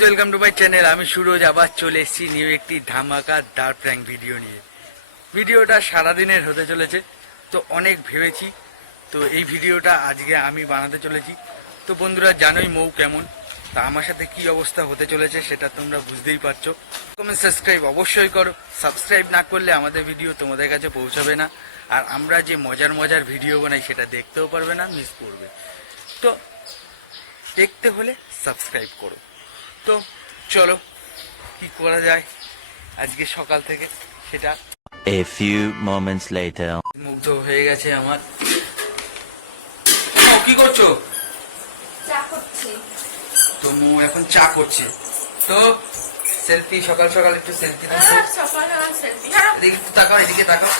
Welcome to my channel. আমি সুরজ আবার চলে এসেছি নিউ একটি ধামাকাদার প্র্যাঙ্ক ভিডিও নিয়ে। ভিডিওটা সারাদিনের হতে চলেছে, তো অনেক ভেবেছি, তো এই ভিডিওটা আজকে আমি বানাতে চলেছি। তো বন্ধুরা জানোই মৌ কেমন, তা আমার সাথে কি অবস্থা হতে চলেছে সেটা তোমরা বুঝতেই পারছো। কমেন্ট সাবস্ক্রাইব অবশ্যই করো, সাবস্ক্রাইব না করলে আমাদের ভিডিও তোমাদের কাছে পৌঁছাবে না, আর আমরা যে মজার মজার ভিডিও বানাই সেটা দেখতেও পারবে না, মিস করবে। তো দেখতে হলে সাবস্ক্রাইব করো। তো চলো কি করা যায় আজকে সকাল থেকে সেটা। A few moments later. মুগ্ধ হয়ে গেছে আমার। ও, কি করছো? চা করছি। তো মু এখন চা করছে। তো সেলফি, সকাল সকাল একটু সেলফি দাও। সকাল সেলফি। এদিকে একটু তাকাও, এদিকে তাকাও।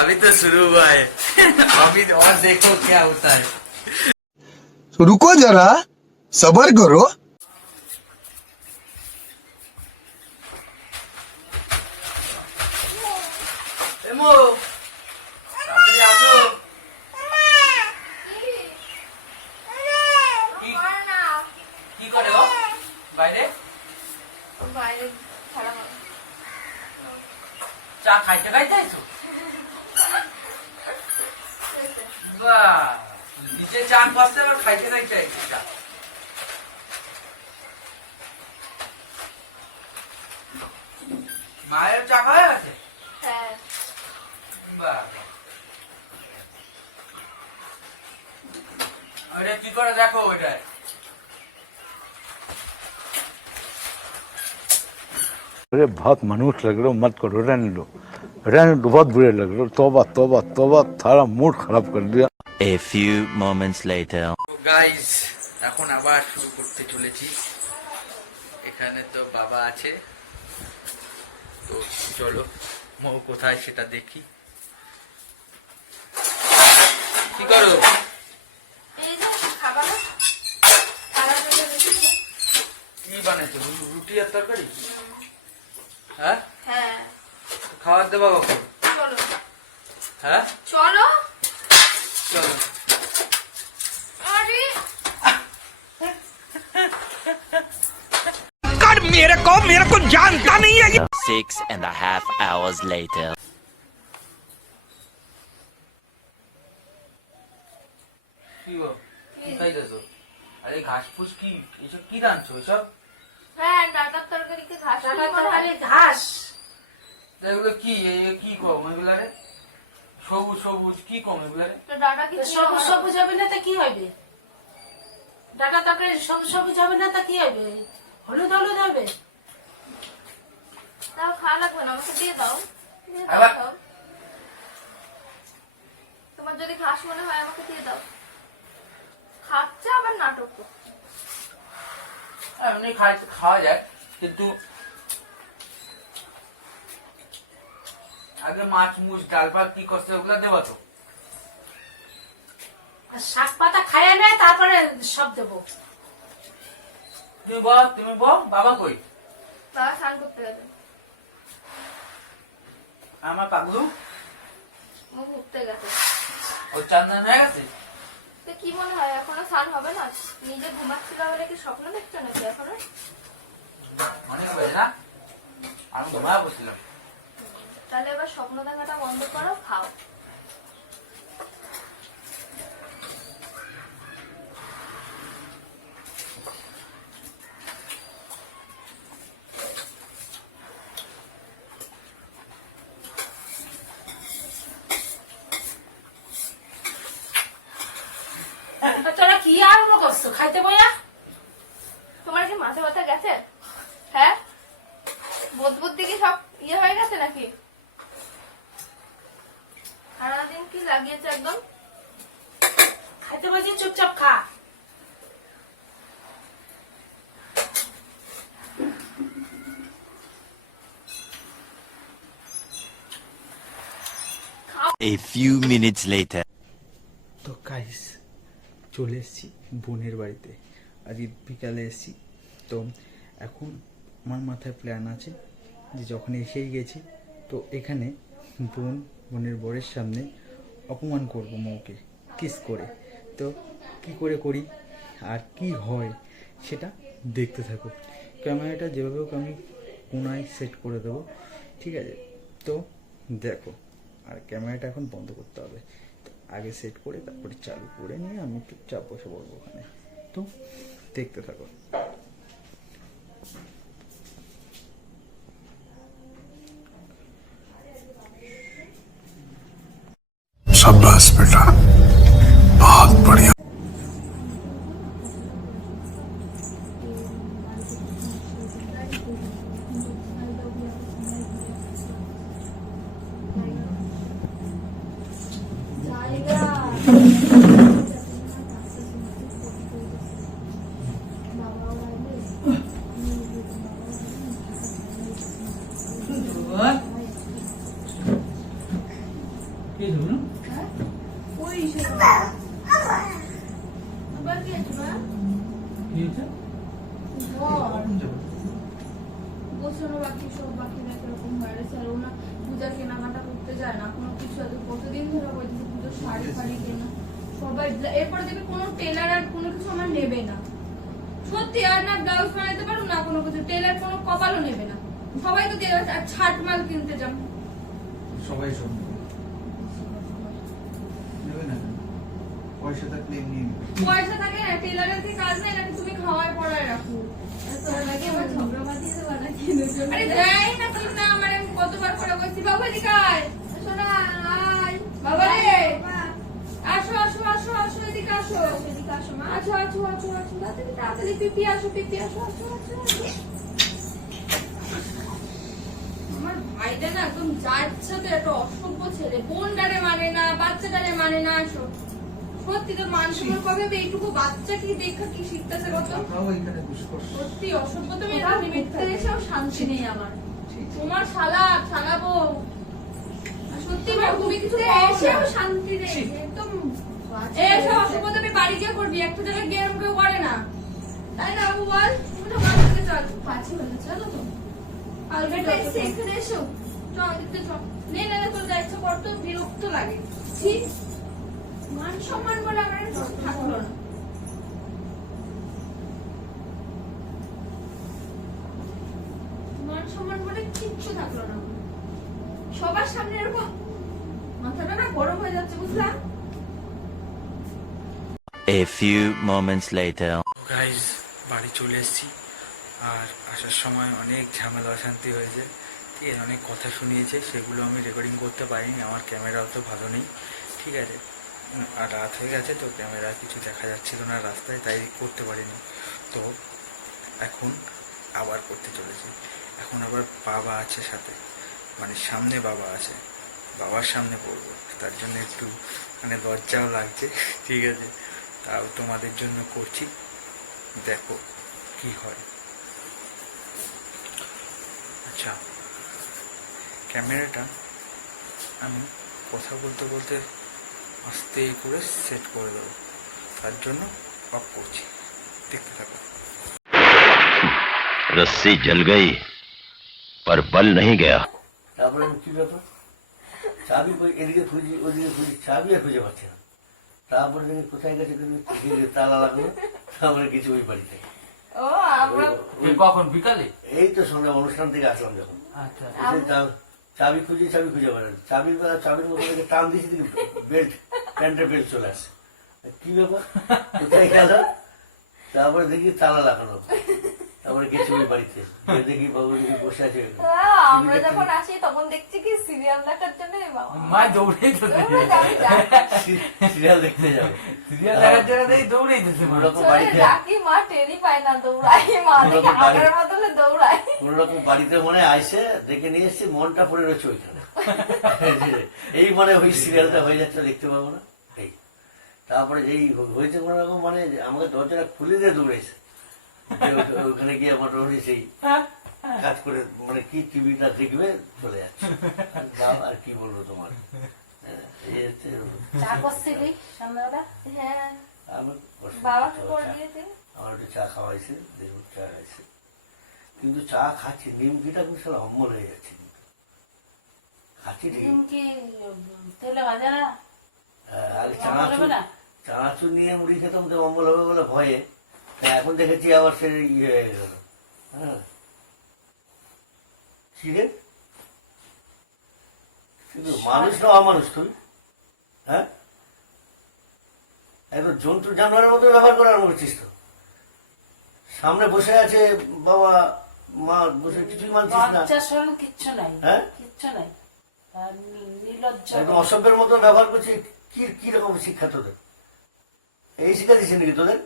अभी तो शुरू हुआ है, अभी और देखो क्या होता है। रुको जरा, सबर करो। এমো, আপনি আসো। কি করে ও বাইরে? বাইরে খেলা করে। চা খাইতে খাইতে আইছো? বাহ, নিজে চা খাচ্ছে আবার খাইতে খাইতে আইছো চা। মায়ের চা খাওয়া গেছে? হ্যাঁ। বাহ, ওইটা কি করে দেখো ওইটা। अरे बहुत मनुष्य लग रहे हो, मत करो, रहने दो, बहुत बुरे लग रहे हो। तौबा तौबा तौबा, थारा मूड खराब कर दिया। A few moments later. Guys এখন আবার শুরু করতে চলেছি। এখানে তো বাবা আছে, তো চলো মৌ কোথায় সেটা দেখি। কি করো? এই যে খাবার খাবার জন্য রেখেছি। কি বানাইছো? রুটি আর তরকারি? হ্যাঁ, হ্যাঁ। খাবার দেবা কখন? চলো হ্যাঁ চলো। চলো। আরে मेरे को जानता नहीं है। 6.5 hours later. কি গো, কোথায় যাচ্ছো? আরে ঘাস ফুস কি এসব কি রাঁধছো এসব? হ্যাঁ, ডাটার তরকারিতে ঘাস খালি ঘাস। এগুলো কি, কি কম এগুলারে? সবুজ সবুজ কি কম এগুলারে? তো ডাটা কি সবুজ সবুজ হবে না তা কি হবে? ডাটা তরকারি সবুজ সবুজ হবে না তা কি হবে? হলুদ হলুদ হবে। তাও খাওয়া লাগবে না, আমাকে দিয়ে দাও। দিয়ে দাও, আবার? খাও। তোমার যদি ঘাস মনে হয় আমাকে দিয়ে দাও। খাচ্ছে আবার নাটক করছে। এমনি খাওয়া যায়, কিন্তু আগে মাছ মুছ ডাল ভাত কি করছে ওগুলা দেবা তো। আর শাক পাতা খাইয়ে নেয় তারপরে সব দেবো। তুমি বল বাবা কই? বাবা স্নান করতে গেছে। আমার পাগলু ও ঘুরতে গেছে। ও চান্দান হয়ে গেছে। তো কি মনে হয় এখনো স্নান হবে না? নিজে ঘুমাচ্ছিল বলে কি স্বপ্ন দেখছো নাকি এখনো? অনেক হয়েছে না, আমি ঘুমায় বসছিলাম। তাহলে এবার স্বপ্ন দেখাটা বন্ধ করো, খাও। তোরা কি আরম্ভ করছো খাইতে বইয়া? তোমার কি মাথা ব্যথা গেছে? হ্যাঁ, বোধ দিকে সব ইয়ে হয়ে গেছে নাকি? সারাদিন কি লাগিয়েছে একদম? খাইতে বইছি চুপচাপ খা। A few minutes later. তো গাইস চলে এসেছি বোনের বাড়িতে, আজ বিকালে এসেছি। তো এখন আমার মাথায় প্ল্যান আছে যে যখন এসেই গেছি তো এখানে বোনের বরের সামনে অপমান করবো মৌকে কিস করে। তো কি করে করি আর কি হয় সেটা দেখতে থাকো। ক্যামেরাটা যেভাবে হোক আমি কোনায় সেট করে দেবো, ঠিক আছে? তো দেখো, আর ক্যামেরাটা এখন বন্ধ করতে হবে, তো আগে সেট করে তারপরে চালু করে নিয়ে আমি চুপচাপ বসে পড়বো ওখানে। তো দেখতে থাকো। शाबाश बेटा, बहुत बढ़िया। গোছানো বাকি সব বাকি না এরকম ভাইরাস আর ওনা পূজা কেনাকাটা করতে যায় না কোনো কিছু। আর কতদিন ধরে বলছি পুজোর শাড়ি ফাড়ি কেনা সবাই। এরপরে দেখবে কোনো টেলার আর কোনো কিছু আমার নেবে না, সত্যি। আর না ব্লাউজ বানাইতে পারো না কোনো কিছু, টেলার কোনো কপালও নেবে না। সবাই তো ছাট মাল কিনতে যান, সবাই সব নেবে না, পয়সা থাকলে এমনি পয়সা থাকে না, টেলারের কি কাজ নাই নাকি তুমি খাওয়ায় পড়ায় রাখো? আরে যাই না তুই না, আমার আমি কতবার করে বলছি বাবা দিকায় শোনা আয় বাবা রে, আসো আসো আসো আসো এদিকে আসো, এদিকে আসো মা, আসো আসো আসো আসো তাড়াতাড়ি তাড়াতাড়ি, পিপি আসো পিপি আসো আসো আসো আসো। আমার ভাইটা না একদম যাচ্ছে তো একটা অসভ্য ছেলে, বোনটারে মানে না, বাচ্চাটারে মানে না। আসো সত্যি তোর মানুষের কবে এইটুকু বাচ্চা কি দেখা কি শিখতেছে কত সত্যি অসভ্য। তুমি ঘুরতে এসেও শান্তি নেই আমার, তোমার শালা শালা বউ সত্যি তুমি কিছু এসেও শান্তি নেই একদম। এসব অসভ্য তুমি বাড়ি গিয়ে করবি, একটা জায়গায় গিয়ে এরকম কেউ করে না, তাই না? বাবু বল, তুমি তো বাড়ি থেকে চল পাচ্ছি বলে চলো তো আলবেটা এসে এখানে এসো, চল দেখতে চল। নে না তোর যা ইচ্ছা কর, তো বিরক্ত লাগে। ঠিক মান সম্মান বলে আমার কিছু থাকলো না। মান সম্মান বলে কিচ্ছু থাকলো না, সবার সামনে এরকম মাথাটা না গরম হয়ে যাচ্ছে, বুঝলাম? A few moments later. Guys বাড়ি চলে এসেছি, আর আসার সময় অনেক ঝামেলা অশান্তি হয়েছে, ঠিক আছে? অনেক কথা শুনিয়েছে, সেগুলো আমি রেকর্ডিং করতে পারিনি, আমার ক্যামেরাও তো ভালো নেই, ঠিক আছে? আর রাত হয়ে গেছে তো ক্যামেরা কিছু দেখা যাচ্ছিল না রাস্তায়, তাই করতে পারিনি। তো এখন আবার করতে চলেছি, এখন আবার বাবা আছে সাথে, মানে সামনে বাবা আছে, বাবার সামনে পড়বো, তার জন্য একটু মানে লজ্জাও লাগছে, ঠিক আছে? তাও তোমাদের জন্য করছি, দেখো কি হয়। আচ্ছা, ক্যামেরাটা আমি কথা বলতে বলতে আস্তে করে সেট করে দেবো, তার জন্য অফ করছি, দেখতে থাকো। रस्सी जल गई पर बल नहीं गया। তারপরে আমি কি ব্যাপার, চাবি এদিকে খুঁজি ওদিকে খুঁজি, চাবি আর খুঁজে পাচ্ছি না। তারপরে দেখি কোথায় গেছে তালা লাগলো, তারপরে কিছু ওই বাড়ি থেকে। ও আমরা কখন? বিকালে? এই তো সন্ধ্যা অনুষ্ঠান থেকে আসলাম যখন, আচ্ছা, চাবি খুঁজি বেড়াচ্ছি, চাবির মধ্যে থেকে টান দিয়েছি, দেখি বেল্ট, প্যান্টের বেল্ট চলে আসছে। কি ব্যাপার, কোথায় গেল? তারপরে দেখি তালা লাগানো, তারপরে গেছি ওই বাড়িতে, দেখি বাবু দেখি বসে আছে। আমরা যখন আসি তখন দেখছি কি সিরিয়াল দেখার জন্য মা দৌড়েই তো সিরিয়াল দেখতে যাবে, সিরিয়াল দেখার জন্য দৌড়েই দিতে ডাকি, মা টেরি পায় না, দৌড়াই, মা দেখে হাঁটার বদলে দৌড়ায়। কোন রকম বাড়িতে মনে আইসে দেখে নিয়ে এসছি, মনটা পড়ে রয়েছে ওইখানে, এই মানে ওই সিরিয়ালটা হয়ে যাচ্ছে, দেখতে পাবো না। এই তারপরে যেই হয়েছে কোন রকম মানে আমাকে দরজাটা খুলে দিয়ে দৌড়েছে, ওখানে গিয়ে মোটামুটি সেই কাজ করে মানে কি টিভিটা দেখবে চলে যাচ্ছে। আর কি বলবো তোমার, চা করছিলি সন্ধ্যাবেলা? হ্যাঁ আমার বাবাকে করে দিয়েছে, আমার একটু চা খাওয়াইছে, দেখুন চা খাইছে, কিন্তু চা খাচ্ছি নিমকিটা কিন্তু সারা অম্বল হয়ে যাচ্ছে, কিন্তু খাচ্ছি ঠিক নিমকি তেলে ভাজা না? আগে অম্বল হবে না? চানাচুর নিয়ে মুড়ি খেতাম তো অম্বল হবে বলে ভয়ে। হ্যাঁ, এখন দেখেছি আবার সে ইয়ে হয়ে গেল। হ্যাঁ, কি রে কিন্তু মানুষ না অমানুষ তুই? হ্যাঁ, একদম জন্তু জানোয়ারের মতো ব্যবহার করে আরম্ভ করছিস তো। সামনে বসে আছে বাবা মা, বসে কিছুই মানছিস না। লজ্জা শরম কিচ্ছু নাই, হ্যাঁ? কিচ্ছু নাই। আর নির্লজ্জ। একদম অসভ্যের মতো ব্যবহার করছিস। কি রকম শিক্ষা তোদের? এই শিক্ষা দিচ্ছি নাকি তোদের?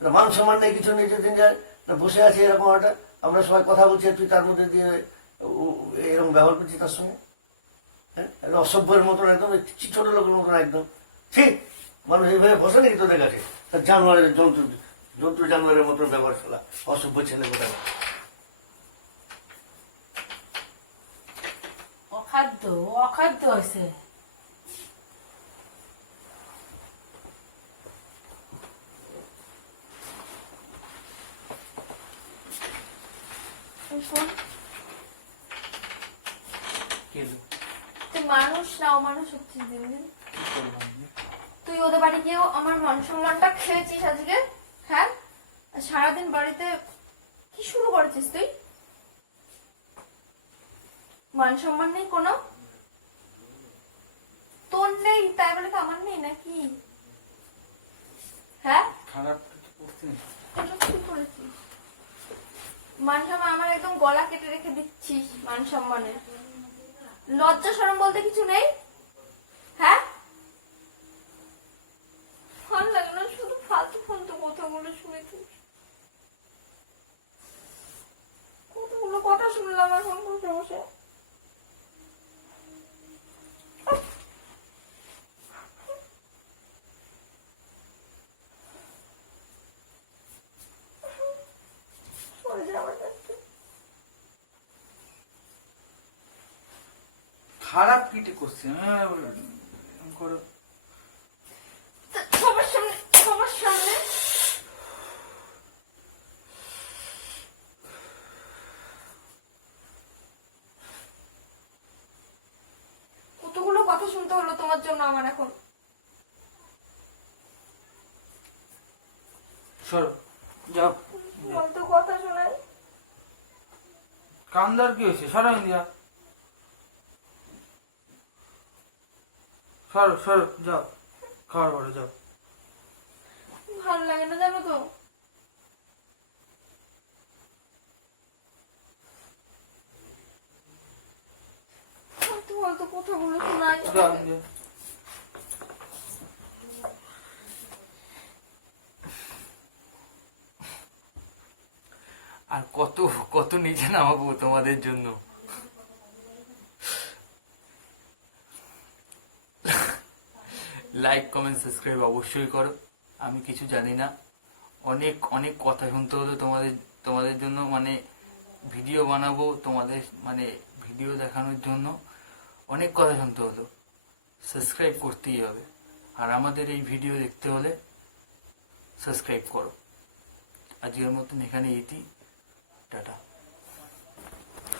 মান সম্মান নেই, কিছু নেই। যেদিন যায় বসে আছে এরকম একটা, আমরা সবাই কথা বলছি, তুই তার মধ্যে দিয়ে এরকম ব্যবহার করছিস তার সঙ্গে। হ্যাঁ, অসভ্যের মতন একদম, ছোট লোকের মতন একদম। ঠিক মানুষ এইভাবে বসে নাকি তোদের কাছে? জানোয়ারের জন্তু জানোয়ারের মতন ব্যবহার করা, অসভ্য ছেলে কোথায়। অখাদ্য হয়েছে। তুই মানুষ না অমানুষ হচ্ছিস দিন দিন। তুই ওদের বাড়ি গিয়েও আমার মান সম্মানটা খেয়েছিস আজকে। হ্যাঁ, আর সারাদিন বাড়িতে কি শুরু করেছিস তুই? মান সম্মান নেই কোনো? তোর নেই তাই বলে কি আমার নেই নাকি? হ্যাঁ, খারাপ এটা কি করেছিস? মান সম্মান আমার একদম গলা কেটে রেখে দিচ্ছিস। মান সম্মানে লজ্জা শরম বলতে কিছু নেই? হ্যাঁ, ভালো লাগে না, শুধু ফালতু ফালতু কথাগুলো শুনেছিস। কতগুলো কথা শুনলাম এখন বসে বসে। সরে যা আমার কাছ থেকে। খারাপ কিটে করছে করো। সবার সামনে, সবার সামনে কতগুলো কথা শুনতে হলো তোমার জন্য আমার এখন। সরো, যাও। বলতো কথা শোনাই। কান্দার কি হয়েছে? সরো ইন্ডিয়া, সরো সরো, যাও খাওয়ার পরে যাও। ভালো লাগে না জানো তো। ফালতু কথাগুলো শোনাই। যাও, যাও। আর কত কত নিচে নামাবো তোমাদের জন্য? লাইক কমেন্ট সাবস্ক্রাইব অবশ্যই করো। আমি কিছু জানি না, অনেক অনেক কথা শুনতে হতো তোমাদের জন্য, মানে ভিডিও বানাবো তোমাদের, মানে ভিডিও দেখানোর জন্য অনেক কথা শুনতে হতো। সাবস্ক্রাইব করতেই হবে, আর আমাদের এই ভিডিও দেখতে হলে সাবস্ক্রাইব করো। আজকের মতন এখানে ইতি, টাটা।